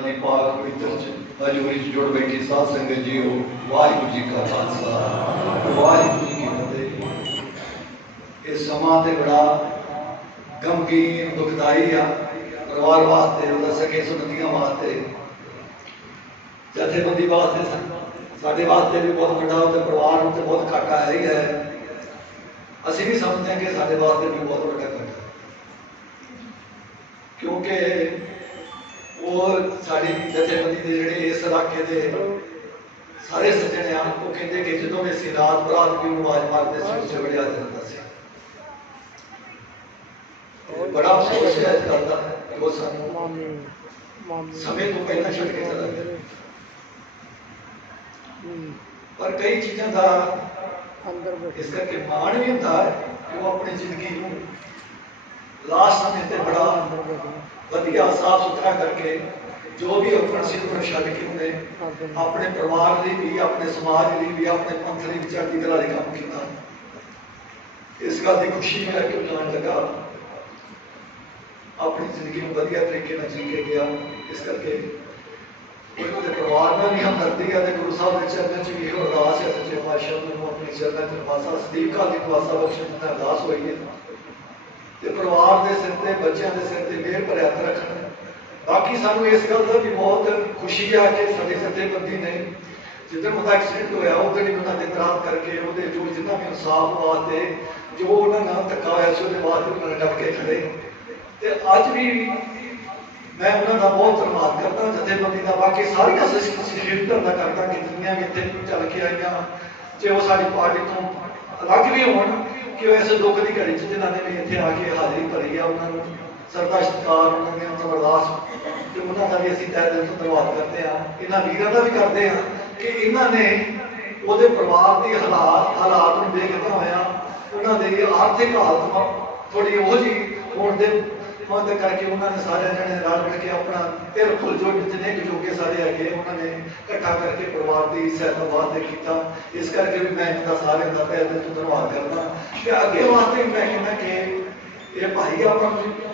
ਦੀ ਪਾਕ ਪਵਿੱਤਰ ਚ ਹਜ਼ੂਰੀ ਚ ਜੁੜ ਬੈਠੀ ਸਾਧ ਸੰਗਤ ਜੀਓ ਵਾਹਿਗੁਰੂ ਜੀ ਕਾ ਖਾਲਸਾ ਵਾਹਿਗੁਰੂ ਜੀ ਕੀ ਫਤਿਹ ਇਹ ਸਮਾਂ ਤੇ ਬੜਾ ਗਮਗੀਨ ਦੁਖਦਾਈ ਆ ਪਰਿਵਾਰ ਵਾਸਤੇ ਉਹਦਾ ਸਕੇ ਸੁਣਦੀਆਂ ਵਾਸਤੇ ਜਥੇਬੰਦੀ ਵਾਸਤੇ ਸਾ- ਸਾਡੇ ਵਾਸਤੇ ਵੀ ਬਹੁਤ ਵੱਡਾ ਉਹ ਤੇ ਪਰਿਵਾਰ ਨੂੰ ਤੇ ਬਹੁਤ ਘਾਟਾ ਹੈ ਹੀ ਹੈ ਅਸੀਂ ਵੀ ਸਮਝਦੇ ਹਾਂ ਕਿ ਸਾਡੇ ਵਾਸਤੇ ਵੀ ਬਹੁਤ ਵੱਡਾ ਘਾਟਾ ਹੈ ਕਿਉਂਕਿ ਉਹ ਸਾਡੀ ਜਥੇਬੰਦੀ ਦੇ ਜਿਹੜੇ ਇਸ ਇਲਾਕੇ ਦੇ ਸਾਰੇ ਸੱਜਣ ਆ, ਉਹ ਕਹਿੰਦੇ ਕਿ ਜਦੋਂ ਵੀ ਅਸੀਂ ਰਾਤ ਬਰਾਤ ਨੂੰ ਆਵਾਜ਼ ਮਾਰਦੇ ਸੀ, ਉਸ ਵੇਲੇ ਆ ਜਾਂਦਾ ਸੀ। ਬੜਾ ਅਫਸੋਸ ਹੈ ਇਸ ਗੱਲ ਦਾ ਕਿ ਉਹ ਸਾਨੂੰ ਸਮੇਂ ਤੋਂ ਪਹਿਲਾਂ ਛੱਡ ਕੇ ਚਲਾ ਗਿਆ। ਪਰ ਕਈ ਚੀਜ਼ਾਂ ਦਾ ਅੰਦਰ ਇਸ ਕਰਕੇ ਮਾਣ ਵੀ ਹੁੰਦਾ ਹੈ ਕਿ ਉਹ ਆਪਣੀ ਜ਼ਿੰਦਗੀ ਨੂੰ ਲਾਸਟ ਸਮੇਂ ਤੇ ਬੜਾ ਵਧੀਆ, ਸਾਫ਼ ਸੁਥਰਾ ਕਰਕੇ ਜੋ ਵੀ ਆਪਣਾ ਸਿਰ ਨੂੰ ਛੱਡ ਕੇ ਉਹਨੇ ਆਪਣੇ ਪਰਿਵਾਰ ਲਈ ਵੀ, ਆਪਣੇ ਸਮਾਜ ਲਈ ਵੀ, ਆਪਣੇ ਪੰਥ ਲਈ ਵੀ ਚੜ੍ਹਦੀ ਕਲਾ ਲਈ ਕੰਮ ਕੀਤਾ। ਇਸ ਗੱਲ ਦੀ ਖੁਸ਼ੀ ਹੈ ਕਿ ਉਹ ਜਾਣ ਲੱਗਾ। ਆਪਣੀ ਜ਼ਿੰਦਗੀ ਨੂੰ ਵਧੀਆ ਤਰੀਕੇ ਨਾਲ ਜੀ ਕੇ ਗਿਆ। ਇਸ ਕਰਕੇ ਉਹਨਾਂ ਦੇ ਪਰਿਵਾਰ ਨਾਲ ਵੀ ਹਮਦਰਦੀ ਹੈ ਤੇ ਗੁਰੂ ਸਾਹਿਬ ਦੇ ਚਰਨਾਂ 'ਚ ਵੀ ਇਹੋ ਅਰਦਾਸ ਹੈ ਸੱਚੇ ਪਾਤਸ਼ਾਹ ਨੂੰ ਆਪਣੀ ਚਰਨਾਂ 'ਚ ਵਾਸਾ ਸਦੀਕ ਕਾਲ ਦੀ ਵਾਸਾ ਬਖਸ਼ਣ ਦੀ ਅਰਦਾਸ ਹੋਈ ਹੈ। ਤੇ ਪਰਿਵਾਰ ਦੇ ਸਿਰ ਤੇ, ਬੱਚਿਆਂ ਦੇ ਸਿਰ ਤੇ ਮਿਹਰ ਭਰਿਆ ਹੱਥ ਰੱਖਣ। ਬਾਕੀ ਸਾਨੂੰ ਇਸ ਗੱਲ ਦਾ ਵੀ ਬਹੁਤ ਖੁਸ਼ੀ ਆ ਕਿ ਸਾਡੇ ਜਥੇਬੰਦੀ ਨੇ ਜਿੱਦਣ ਉਹਦਾ ਐਕਸੀਡੈਂਟ ਹੋਇਆ ਉਦੋਂ ਹੀ ਉਹਨਾਂ ਦੇ ਇਤਰਾਜ਼ ਕਰਕੇ ਉਹਦੇ ਜੋ ਜਿੰਨਾ ਵੀ ਇਨਸਾਫ ਵਾਸਤੇ ਜੋ ਉਹਨਾਂ ਨਾਲ ਧੱਕਾ ਹੋਇਆ ਸੀ, ਉਹਦੇ ਵਾਸਤੇ ਉਹਨਾਂ ਨੇ ਡਟ ਕੇ ਖੜੇ। ਤੇ ਅੱਜ ਵੀ ਮੈਂ ਉਹਨਾਂ ਦਾ ਬਹੁਤ ਧੰਨਵਾਦ ਕਰਦਾ, ਜਥੇਬੰਦੀ ਦਾ। ਬਾਕੀ ਸਾਰੀਆਂ ਸ਼ਖਸੀਅਤਾਂ ਦਾ ਕਰਦਾ ਕਿ ਜਿੰਨੀਆਂ ਵੀ ਇੱਥੇ ਚੱਲ ਕੇ ਆਈਆਂ, ਜੇ ਉਹ ਸਾਡੀ ਪਾਰਟੀ ਤੋਂ ਅਲੱਗ ਵੀ ਹੋਣ ਕਿ ਉਹ ਇਸ ਦੁੱਖ ਦੀ ਘੜੀ 'ਚ ਜਿਨ੍ਹਾਂ ਨੇ ਵੀ ਇੱਥੇ ਆ ਕੇ ਹਾਜ਼ਰੀ ਭਰੀ ਆ, ਉਹਨਾਂ ਨੂੰ ਸਰਦਾ ਸਤਿਕਾਰ ਉਹਨਾਂ ਦੀਆਂ ਜ਼ਬਰਦਸਤ ਤੇ ਉਹਨਾਂ ਦਾ ਵੀ ਅਸੀਂ ਤਹਿ ਦਿਲ ਤੋਂ ਧੰਨਵਾਦ ਕਰਦੇ ਆ ਇਹਨਾਂ ਵੀਰਾਂ ਦਾ ਵੀ ਕਰਦੇ ਆ ਕਿ ਇਹਨਾਂ ਨੇ ਉਹਦੇ ਪਰਿਵਾਰ ਦੀ ਹਾਲਾਤ ਹਾਲਾਤ ਨੂੰ ਦੇਖਦਾ ਹੋਇਆ, ਉਹਨਾਂ ਦੇ ਆਰਥਿਕ ਹਾਲਤ ਥੋੜੀ ਉਹੋ ਜਿਹੀ ਹੋਣ ਦੇ ਉਹਦੇ ਕਰਕੇ ਉਹਨਾਂ ਨੇ ਸਾਰਿਆਂ ਜਣੇ ਰਲ ਮਿਲ ਕੇ ਆਪਣਾ ਤਿਲ ਫੁੱਲ ਜੋ ਜਿੰਨੇ ਕੁ ਜੋਗੇ ਸਾਰੇ ਹੈਗੇ ਉਹਨਾਂ ਨੇ ਇਕੱਠਾ ਕਰਕੇ ਪਰਿਵਾਰ ਦੀ ਸਹਾਇਤਾ ਵਾਸਤੇ ਕੀਤਾ। ਇਸ ਕਰਕੇ ਵੀ ਮੈਂ ਇਹਨਾਂ ਦਾ ਦਾ ਤਹਿ ਦਿਲ ਤੋਂ ਧੰਨਵਾਦ ਕਰਦਾ। ਕਿ ਅੱਗੇ ਵਾਸਤੇ ਮੈਂ ਕਹਿੰਦਾ ਕਿ ਇਹ ਭਾਈ ਆਪਾਂ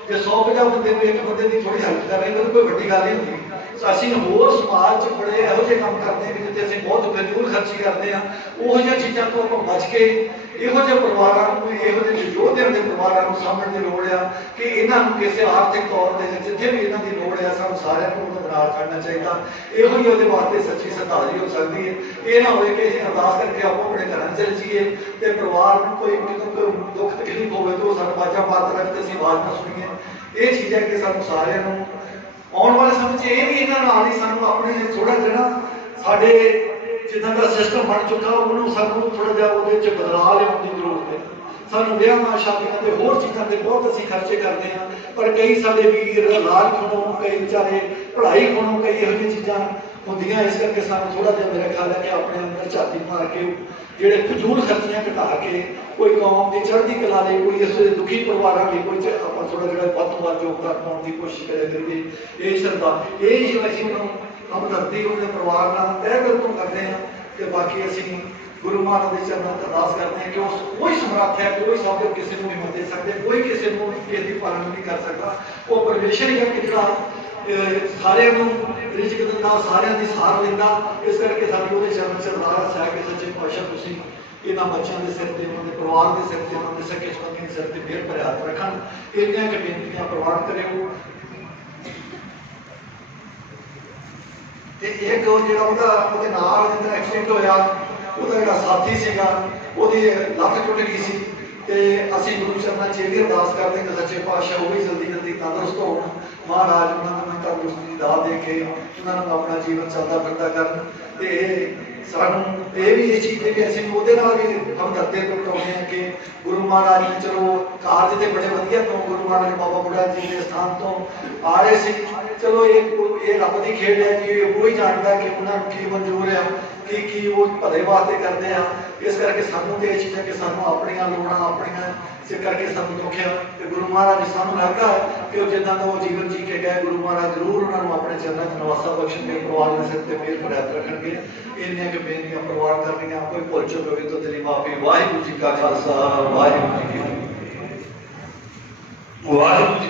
ਜੇ 100 50 ਬੰਦੇ ਨੂੰ ਇੱਕ ਬੰਦੇ ਦੀ ਥੋੜੀ ਹੈਲਪ ਕਰ ਰਹੇ ਤਾਂ ਕੋਈ ਵੱਡੀ ਗੱਲ ਨਹੀਂ ਹੁੰਦੀ। ਅਸੀਂ ਹੋਰ ਸਮਾਜ 'ਚ ਬੜੇ ਇਹੋ ਜਿਹੇ ਕੰਮ ਕਰਦੇ ਹਾਂ ਜਿੱਥੇ ਅਸੀਂ ਬਹੁਤ ਫਜ਼ੂਲ ਖਰਚੀ ਕਰਦੇ ਹਾਂ। ਉਹੋ ਜਿਹੀਆਂ ਚੀਜ਼ਾਂ ਤੋਂ ਆਪਾਂ ਬਚ ਕੇ ਇਹੋ ਜਿਹੇ ਪਰਿਵਾਰਾਂ ਨੂੰ, ਇਹੋ ਜਿਹੇ ਯੋਧਿਆਂ ਦੇ ਪਰਿਵਾਰਾਂ ਨੂੰ ਸਾਂਭਣ ਦੀ ਲੋੜ ਆ ਕਿ ਇਹਨਾਂ ਨੂੰ ਕਿਸੇ ਆਰਥਿਕ ਤੌਰ ਤੇ ਜਿੱਥੇ ਵੀ ਇਹਨਾਂ ਦੀ ਲੋੜ ਆ, ਸਾਨੂੰ ਸਾਰਿਆਂ ਨੂੰ ਉਹਨਾਂ ਨਾਲ ਕਰਨਾ ਚਾਹੀਦਾ। ਇਹੋ ਹੀ ਉਹਦੇ ਵਾਸਤੇ ਸੱਚੀ ਸਰਦਾਰੀ ਹੋ ਸਕਦੀ ਹੈ। ਇਹ ਨਾ ਹੋਵੇ ਕਿ ਅਸੀਂ ਅਰਦਾਸ ਕਰਕੇ ਆਪੋ ਆਪਣੇ ਘਰਾਂ 'ਚ ਚਲੇ ਤੇ ਪਰਿਵਾਰ ਨੂੰ ਕੋਈ ਕਿਤੇ ਦੁੱਖ ਤਕਲੀਫ ਹੋਵੇ ਤਾਂ ਉਹ ਸਾਨੂੰ ਬਾਜਾ ਮਾਰਦਾ ਰਹੇ ਤੇ ਅਸੀਂ ਆਵਾਜ਼ ਨਾ ਸੁਣੀਏ। ਇਹ ਚੀਜ਼ਾਂ ਕਿ ਸਾਨੂੰ ਸਾਰਿਆਂ ਨੂੰ ਆਉਣ ਵਾਲੇ ਸਮੇਂ 'ਚ ਇਹ ਵੀ ਇਹਨਾਂ ਨਾਲ ਹੀ ਸਾਨੂੰ ਆਪਣੇ ਥੋੜਾ ਜਿਹੜਾ ਸਾਡੇ ਜਿੱਦਾਂ ਦਾ ਸਿਸਟਮ ਬਣ ਚੁੱਕਾ, ਉਹਨੂੰ ਸਾਨੂੰ ਥੋੜਾ ਜਿਹਾ ਉਹਦੇ 'ਚ ਬਦਲਾਅ ਲਿਆਉਣ ਦੀ ਜ਼ਰੂਰਤ ਹੈ। ਸਾਨੂੰ ਵਿਆਹਾਂ, ਸ਼ਾਦੀਆਂ ਤੇ ਹੋਰ ਚੀਜ਼ਾਂ ਤੇ ਬਹੁਤ ਅਸੀਂ ਖਰਚੇ ਕਰਦੇ ਹਾਂ, ਪਰ ਕਈ ਸਾਡੇ ਵੀਰ ਇਲਾਜ ਖਣੋ, ਕਈ ਵਿਚਾਰੇ ਪੜ੍ਹਾਈ ਖਣੋ ਕਈ ਇਹੋ ਜਿਹੀਆਂ ਚੀਜ਼ਾਂ ਹੁੰਦੀਆਂ, ਇਸ ਕਰਕੇ ਸਾਨੂੰ ਥੋੜਾ ਜਿਹਾ ਮੇਰਾ ਖਿਆਲ ਹੈ ਕਿ ਆਪਣੇ ਅੰਦਰ ਝਾਤੀ ਮਾਰ ਕੇ, ਜਿਹੜੇ ਫਜ਼ੂਲ ਖਰਚੀਆਂ ਘਟਾ ਕੇ, ਕੋਈ ਕੌਮ ਦੀ ਚੜ੍ਹਦੀ ਕਲਾ ਲਈ, ਕੋਈ ਇਸ ਵੇਲੇ ਦੁਖੀ ਪਰਿਵਾਰਾਂ ਲਈ, ਕੋਈ ਆਪਾਂ ਥੋੜਾ ਜਿਹੜਾ ਵੱਧ ਤੋਂ ਵੱਧ ਯੋਗਦਾਨ ਪਾਉਣ ਦੀ ਕੋਸ਼ਿਸ਼ ਕਰਿਆ ਕਰੀਏ, ਇਹ ਸ਼ਰਧਾ, ਇਹ ਹੀ ਅਸੀਂ ਉਹਨੂੰ ਹਮਦਰਦੀ ਉਹਦੇ ਪਰਿਵਾਰ ਨਾਲ ਤਹਿ ਦਿਲ ਤੋਂ ਕਰਦੇ ਹਾਂ ਤੇ ਬਾਕੀ ਅਸੀਂ ਗੁਰੂ ਮਹਾਰਾਜ ਦੇ ਚਰਨਾਂ 'ਚ ਅਰਦਾਸ ਕਰਦੇ ਹਾਂ ਕਿ ਉਸ ਕੋਈ ਸਮਰੱਥ ਹੈ, ਕੋਈ ਸਭ ਕਿਸੇ ਨੂੰ ਨਹੀਂ ਮਦਦ ਸਕਦੇ, ਕੋਈ ਕਿਸੇ ਨੂੰ ਕਿਸੇ ਦੀ ਨਹੀਂ ਕਰ ਸਕਦਾ। ਉਹ ਪਰਮੇਸ਼ਰ ਹੀ ਹੈ ਜਿਹੜਾ ਸਾਰਿਆਂ ਨੂੰ ਰਿਜ਼ਕ ਦਿੰਦਾ, ਸਾਰਿਆਂ ਦੀ ਸਾਰ ਲੈਂਦਾ, ਇਸ ਕਰਕੇ ਸਾਡੀ ਉਹਦੇ ਚਰਨ 'ਚ ਅਰਦਾਸ ਹੈ ਕਿ ਸੱਚੇ ਪਾਤਸ਼ਾਹ ਤੁਸੀਂ ਇਹਨਾਂ ਬੱਚਿਆਂ ਦੇ ਸਿਰ ਤੇ, ਉਹਨਾਂ ਦੇ ਪਰਿਵਾਰ ਦੇ ਸਿਰ ਤੇ, ਉਹਨਾਂ ਦੇ ਸਕੇ ਸੰਬੰਧੀਆਂ ਸਿਰ ਤੇ ਮਿਹਰ ਭਰਿਆ ਰੱਖਣ। ਇੰਨੀਆਂ ਕਿ ਪ੍ਰਵਾਨ ਕਰਿਓ। ਤੇ ਇੱਕ ਉਹ ਜਿਹੜਾ ਉਹਦਾ, ਉਹਦੇ ਨਾਲ ਜਿਹਦਾ ਐਕਸੀਡੈਂਟ ਹੋਇਆ, ਉਹਦਾ ਜਿਹੜਾ ਸਾਥੀ ਸੀਗਾ, ਉਹਦੀ ਲੱਤ ਟੁੱਟ ਗਈ ਸੀ। ਤੇ ਅਸੀਂ ਗੁਰੂ ਚਰਨਾਂ 'ਚ ਇਹ ਵੀ ਅਰਦਾਸ ਕਰਦੇ ਕਿ ਸੱਚੇ ਪਾਤਸ਼ਾਹ ਉਹ ਵੀ ਜਲਦੀ ਜਲਦੀ ਤੰਦਰੁਸਤ ਹੋਣ। ਮਹਾਰਾਜ, ਉਹਨਾਂ ਨੂੰ ਤੰਦਰੁਸਤੀ ਦੀ ਦੇ ਕੇ ਉਹਨਾਂ ਨੂੰ ਆਪਣਾ ਜੀਵਨ ਚੱਲਦਾ ਫਿਰਦਾ ਕਰਨ। ਤੇ ਸਾਨੂੰ ਇਹ ਵੀ ਇਹ ਚੀਜ਼ ਦੇ ਵੀ ਅਸੀਂ ਉਹਦੇ ਨਾਲ ਵੀ ਹਮਦਰਦੀ ਪ੍ਰਗਟਾਉਂਦੇ ਹਾਂ ਕਿ ਗੁਰੂ ਮਹਾਰਾਜ ਨੇ ਚਲੋ ਕਾਰਜ ਤੇ ਬੜੇ ਵਧੀਆ ਤੋਂ ਗੁਰੂ ਮਹਾਰਾਜ ਬਾਬਾ ਬੁੱਢਾ ਜੀ ਦੇ ਸਥਾਨ ਤੋਂ ਆ ਰਹੇ ਸੀ। ਚਲੋ ਇਹ ਇਹ ਰੱਬ ਦੀ ਖੇਡ ਹੈ ਕਿ ਉਹ ਹੀ ਜਾਣਦਾ ਕਿ ਉਹਨਾਂ ਨੂੰ ਕੀ ਮਨਜ਼ੂਰ ਆ, ਕੀ ਕੀ ਉਹ ਭਲੇ ਵਾਸਤੇ ਕਰਦੇ ਆ। ਇਸ ਕਰਕੇ ਸਾਨੂੰ ਤੇ ਇਹ ਚੀਜ਼ਾਂ ਕਿ ਸਾਨੂੰ ਆਪਣੀਆਂ ਲੋੜਾਂ, ਆਪਣੀਆਂ ਸਿਰ ਕਰਕੇ ਸਾਨੂੰ ਦੁੱਖਿਆ ਤੇ ਗੁਰੂ ਮਹਾਰਾਜ ਜੀ ਸਾਨੂੰ ਲੱਗਦਾ ਹੈ ਕਿ ਉਹ ਜਿੱਦਾਂ ਦਾ ਉਹ ਜੀਵਨ ਜੀ ਕੇ ਗਏ, ਗੁਰੂ ਮਹਾਰਾਜ ਜ਼ਰੂਰ ਉਹਨਾਂ ਨੂੰ ਆਪਣੇ ਚਰਨਾਂ 'ਚ ਨਵਾਸਾ ਬਖਸ਼ਣਗੇ, ਪਰਿਵਾਰ ਦੇ ਸਿਰ ਤੇ ਮਿਹਰ ਭਰਿਆ ਰੱਖਣਗੇ। ਇੰਨੀਆਂ ਕਿ ਬੇਨਤੀਆਂ ਪਰਿਵਾਰ ਕਰਨੀਆਂ ਕੋਈ ਭੁੱਲ ਚੁੱਕ ਹੋਵੇ ਤਾਂ ਤੇਰੀ ਮਾਫੀ, ਵਾਹਿਗੁਰੂ ਜੀ ਕਾ ਖਾਲਸਾ, ਵਾਹਿਗੁਰੂ ਜੀ ਕੀ ਫਤਿਹ। ਵਾਹਿਗੁਰੂ ਜੀ